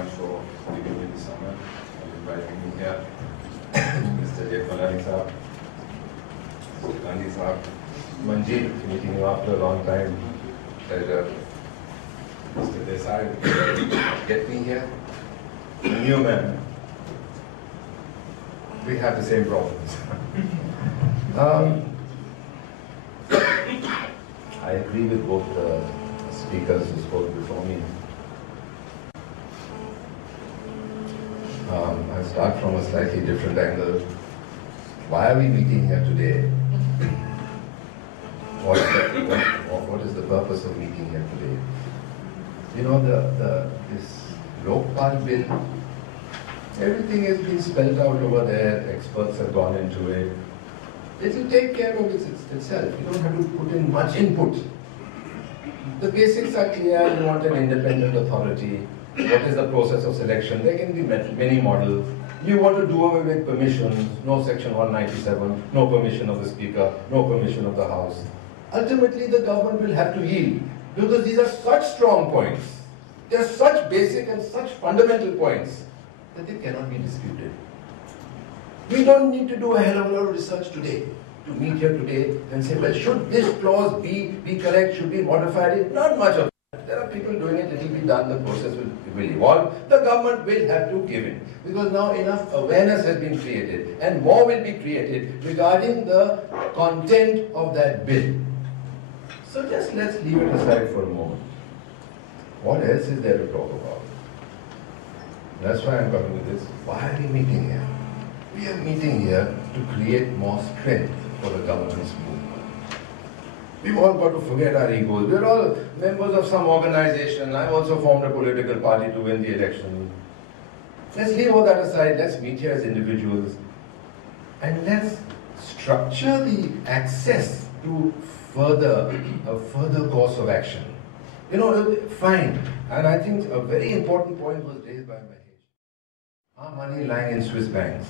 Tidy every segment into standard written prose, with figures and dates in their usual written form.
much for giving me this honor and inviting me here. Mr. Jethmalani Saab, Mr. Gandhi Saab, Manjeet, meeting you after a long time. Pleasure. Mr. Desai, get me here. A new man. We have the same problems. I agree with both the speakers who spoke before me. I'll start from a slightly different angle. Why are we meeting here today? What is the purpose of meeting here today? You know, this Lokpal bill, everything has been spelled out over there, experts have gone into it. It will take care of itself. You don't have to put in much input. The basics are clear. You want an independent authority. What is the process of selection? There can be many models. You want to do away with permissions, no section 197, no permission of the speaker, no permission of the house. Ultimately, the government will have to yield because these are such strong points. They are such basic and such fundamental points that they cannot be disputed. We don't need to do a hell of a lot of research today to meet here today and say, well, should this clause be correct, should be modified? Not much of that. There are people doing it, it will be done, the process will evolve. The government will have to give in because now enough awareness has been created and more will be created regarding the content of that bill. So just let's leave it aside for a moment. What else is there to talk about? That's why I'm coming with this. Why are we meeting here? We are meeting here to create more strength for the governance movement. We've all got to forget our egos. We're all members of some organization. I've also formed a political party to win the election. Let's leave all that aside. Let's meet here as individuals. And let's structure the access to a further course of action. You know, fine. And I think a very important point was raised by Mahesh. Our money lying in Swiss banks.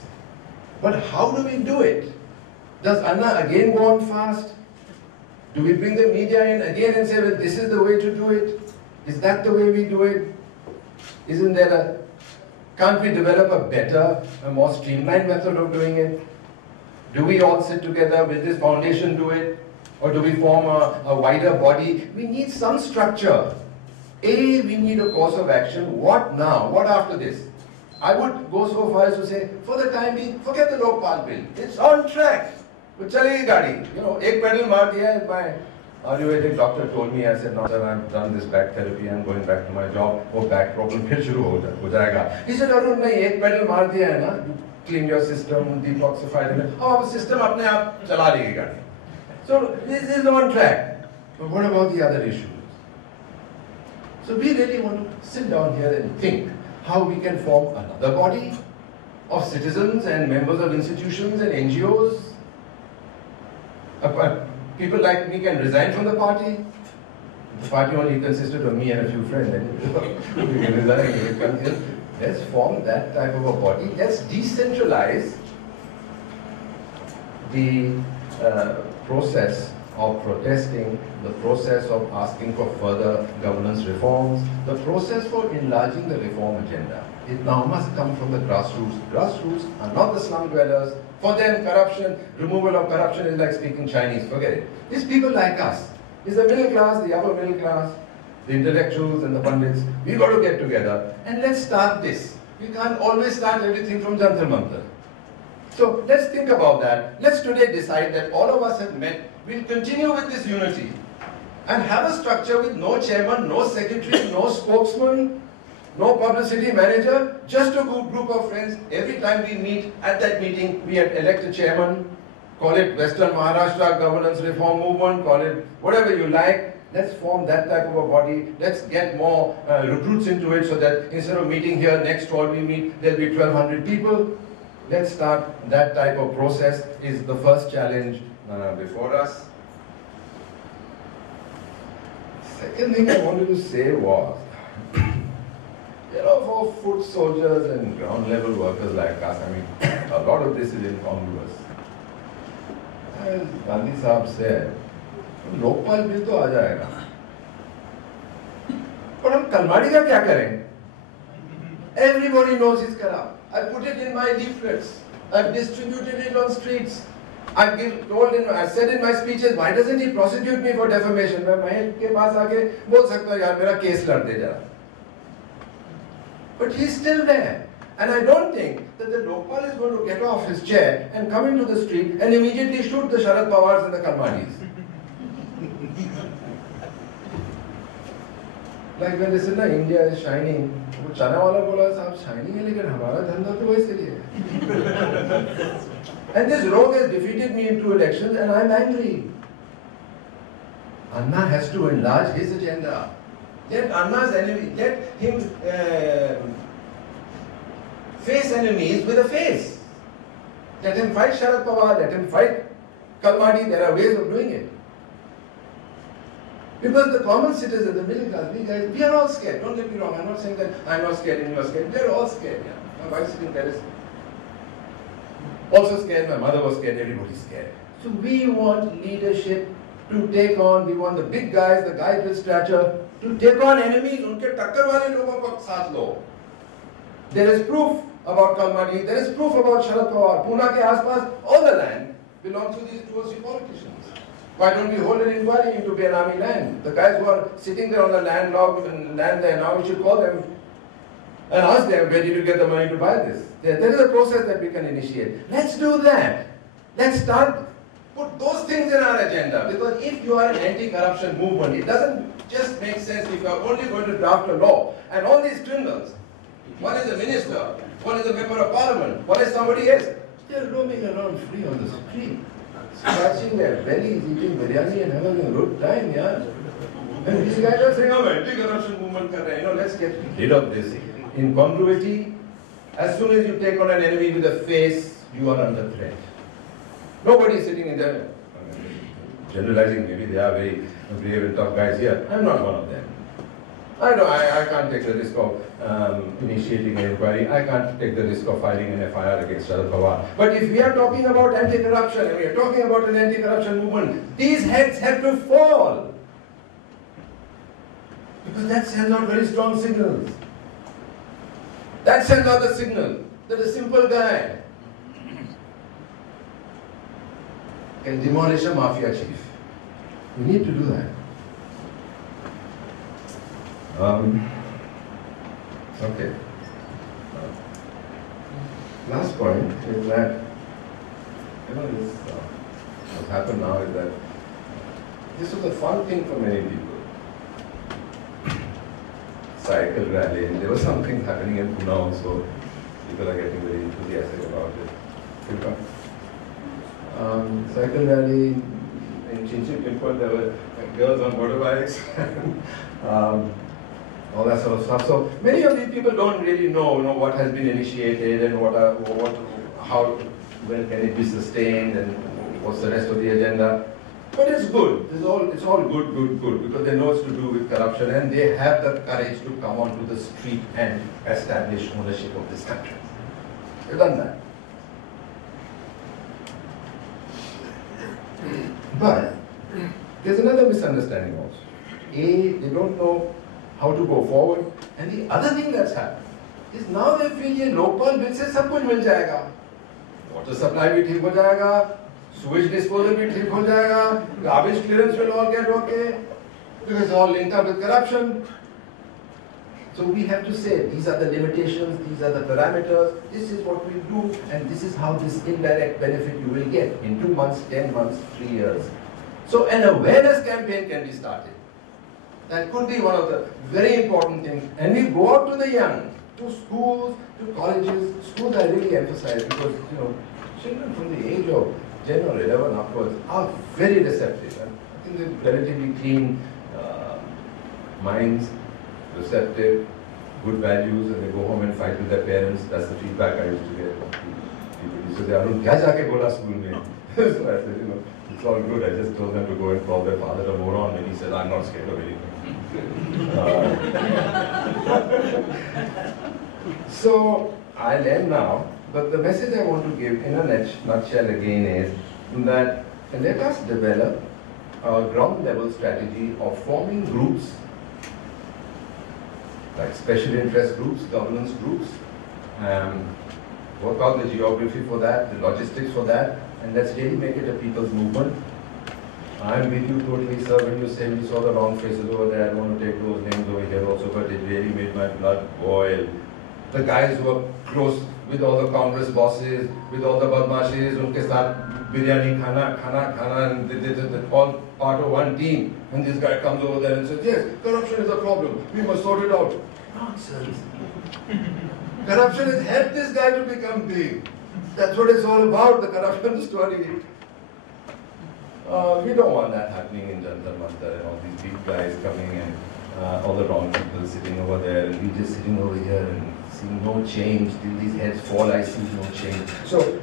But how do we do it? Does Anna again go on fast? Do we bring the media in again and say, well, this is the way to do it? Is that the way we do it? Isn't there can't we develop a better, a more streamlined method of doing it? Do we all sit together? Will this foundation do it? Or do we form a wider body? We need some structure. We need a course of action. What now? What after this? I would go so far as to say, for the time being, forget the Lokpal bill. It's on track. But chalegi gaadi. You know, ek pedal maar diya. My Ayurvedic doctor told me, I said, no sir, I've done this back therapy, I'm going back to my job. Oh, back problem phir shuru ho jayega. He said, Arun, nahi, ek pedal maar diya hai na. You clean your system, detoxify it. Oh, system apne aap chala legi gaadi. So this is on track. But what about the other issues? So we really want to sit down here and think how we can form another body of citizens and members of institutions and NGOs. People like me can resign from the party. The party only consisted of me and a few friends. We can resign. Let's form that type of a body. Let's decentralize the process of protesting, the process of asking for further governance reforms, the process for enlarging the reform agenda. It now must come from the grassroots. Grassroots are not the slum dwellers. For them, corruption, removal of corruption is like speaking Chinese. Forget it. These people like us. It's the middle class, the upper middle class, the intellectuals and the pundits. We've got to get together and let's start this. We can't always start everything from Jantar Mantar. So let's think about that. Let's today decide that all of us have met. We'll continue with this unity and have a structure with no chairman, no secretary, no spokesman, no publicity manager, just a group of friends. Every time we meet, at that meeting, we elect a chairman, call it Western Maharashtra Governance Reform Movement, call it whatever you like. Let's form that type of a body. Let's get more recruits into it so that instead of meeting here, next fall we meet, there'll be 1,200 people. Let's start that type of process is the first challenge before us. Second thing I wanted to say was, you know, for foot soldiers and ground level workers like us, I mean, a lot of this is incongruous. As Gandhi Saab said, Lokpal bill to aa jayega. But हम कलमाड़ी का क्या करें? Everybody knows he's corrupt. I put it in my leaflets. I've distributed it on streets. I said in my speeches, why doesn't he prosecute me for defamation? मैं महेश के पास आके बोल सकता हूँ यार मेरा केस लड़ दे जरा. But he's still there. And I don't think that the Lokpal is going to get off his chair and come into the street and immediately shoot the Sharad Pawars and the Karmadis. Like when they said, na, India is shining, वो चना वाला बोला साहब shining है लेकिन हमारा धंधा तो वैसे ही है. And this rogue has defeated me in 2 elections and I'm angry. Anna has to enlarge his agenda. Let Anna's enemy, let him face enemies with a face. Let him fight Sharad Pawar, let him fight Kalmadi. There are ways of doing it. Because the common citizen, the middle class, we are all scared. Don't get me wrong, I'm not saying that I'm not scared and you are scared. We are all scared. Yeah. My wife's sitting there. Also scared, my mother was scared, everybody's scared. So we want leadership to take on, we want the big guys, the guys with stature, to take on enemies, unke takkar wale logon ko saath lo. There is proof about Kalmadi, there is proof about Sharad Pawar. Pune ke aaspas, all the land belongs to these 2 or 3 politicians. Why don't we hold an inquiry into Benami land? The guys who are sitting there on the land there now, we should call them and ask them, where did you get the money to buy this? There is a process that we can initiate. Let's do that. Let's start, put those things in our agenda. Because if you are an anti-corruption movement, it doesn't just make sense if you are only going to draft a law. And all these criminals, one is a minister, one is a member of parliament, one is somebody else. They're roaming around free on the street, scratching their bellies, eating biryani and having a good time, yeah. And these guys are saying, oh, anti-corruption movement, let's get rid of this incongruity. As soon as you take on an enemy with a face, you are under threat. Nobody is sitting in there, generalizing, maybe they are very brave and tough guys here. I'm not one of them. I can't take the risk of initiating an inquiry. I can't take the risk of filing an FIR against Sharad Pawar. But if we are talking about anti-corruption, and we are talking about an anti-corruption movement, these heads have to fall. Because that sends out very strong signals. That sends out the signal that a simple guy can demolish a mafia chief. We need to do that. Okay. Last point is that, this, what's happened now is that this was a fun thing for many people. Cycle rally, and there was something happening in Pune also. People are getting very enthusiastic about it. Cycle rally in Chinchip Temple, there were girls on motorbikes, all that sort of stuff. So many of these people don't really know what has been initiated and how well can it be sustained and what's the rest of the agenda. But it's good. It's all good, because they know it's to do with corruption and they have the courage to come onto the street and establish ownership of this country. They've done that. But there's another misunderstanding also. A, they don't know how to go forward, and the other thing that's happened is now they feel ये Lokpal bill से सब कुछ मिल जाएगा. Water supply भी ठीक हो जाएगा, sewage disposal भी ठीक हो जाएगा, garbage clearance will all get okay, because it's all linked up with corruption. So we have to say, these are the limitations, these are the parameters, this is what we do, and this is how this indirect benefit you will get in 2 months, 10 months, 3 years. So an awareness campaign can be started. That could be one of the very important things. And we go out to the young, to schools, to colleges. Schools I really emphasize because, children from the age of 10 or 11 upwards are very receptive. And I think they're relatively clean minds, receptive, good values, and they go home and fight with their parents. That's the feedback I used to get. People used to say, Arun, kya jaake bola school mein? So I said, it's all good. I just told them to go and call their father a moron, and he said, I'm not scared of anything. So I'll end now, but the message I want to give in a nutshell again is that let us develop a ground level strategy of forming groups like special interest groups, governance groups, work out the geography for that, the logistics for that, and let's really make it a people's movement. I'm with you totally, sir, when you say we saw the wrong faces over there. I don't want to take those names over here also, but it really made my blood boil. The guys who are close with all the Congress bosses, with all the badmashis, unke saath biryani khana, and they're all part of one team. And this guy comes over there and says, yes, corruption is a problem, we must sort it out. Nonsense. Corruption has helped this guy to become big. That's what it's all about, the corruption story. We don't want that happening in Jantar Mantar and all these big guys coming and all the wrong people sitting over there and we just sitting over here and seeing no change. Till these heads fall, I see no change. So,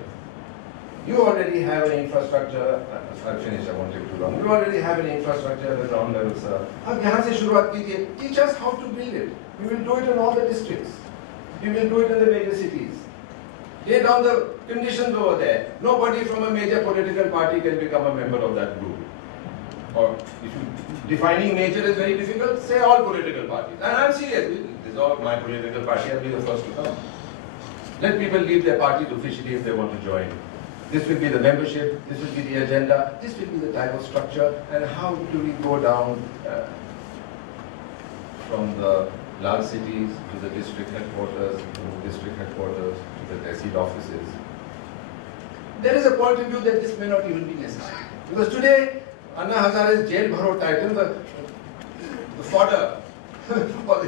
you already have an infrastructure. I'll finish, I won't take too long. You already have an infrastructure at the ground level, sir. Ab yahan se shuruaat kijiye. Teach us how to build it. We will do it in all the districts. We will do it in the major cities. Lay down the conditions over there. Nobody from a major political party can become a member of that group. Or if you, defining major is very difficult, say all political parties. And I'm serious, this is all my political party, I'll be the first to come. Let people leave their parties officially if they want to join. This will be the membership, this will be the agenda, this will be the type of structure, and how do we go down from the large cities to the district headquarters, from the district headquarters to the tehsil offices. There is a point of view that this may not even be necessary. Because today, Anna Hazare's jail bharo title, the fodder for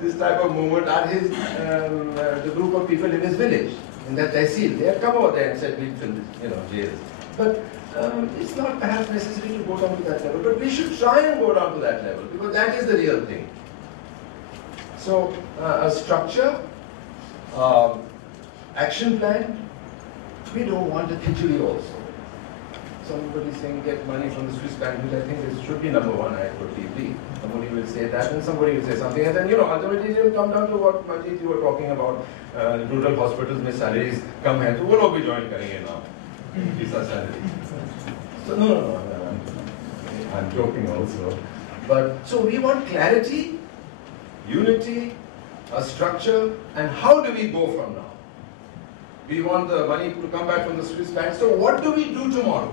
this type of movement are the group of people in his village, in that tehsil. They have come over there and said, we'll fill this, jails. But it's not perhaps necessary to go down to that level, but we should try and go down to that level, because that is the real thing. So, a structure, action plan. We don't want a khichdi also. Somebody saying get money from the Swiss bank, which I think this should be number one, I totally agree. Somebody will say that and somebody will say something, and then ultimately it will come down to what Majid you were talking about, rural hospitals में salaries कम हैं, तो वो लोग भी join करेंगे ना, visa salary. So no, I'm joking also. But so we want clarity, unity, a structure, and how do we go from now? We want the money to come back from the Swiss bank. So what do we do tomorrow?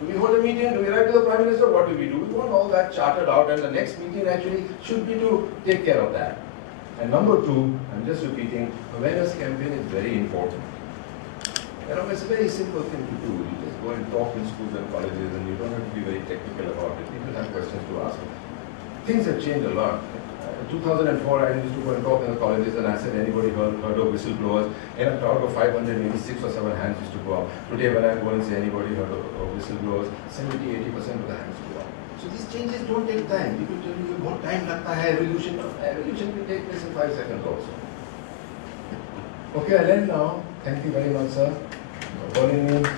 Do we hold a meeting? Do we write to the Prime Minister? What do? We want all that charted out, and the next meeting actually should be to take care of that. And number two, I'm just repeating, awareness campaign is very important. It's a very simple thing to do. You just go and talk in schools and colleges, and you don't have to be very technical about it. People have questions to ask. Things have changed a lot. In 2004, I used to go and talk in the colleges, and I said, anybody heard of whistleblowers? In a crowd of 500, maybe 6 or 7 hands used to go up. Today, when I go and say, anybody heard of whistleblowers? 70–80% of the hands go up. So these changes don't take time. People tell you, more time lagta hai, evolution. Evolution will take place in 5 seconds also. Okay, I'll end now. Thank you very much, sir, for calling me.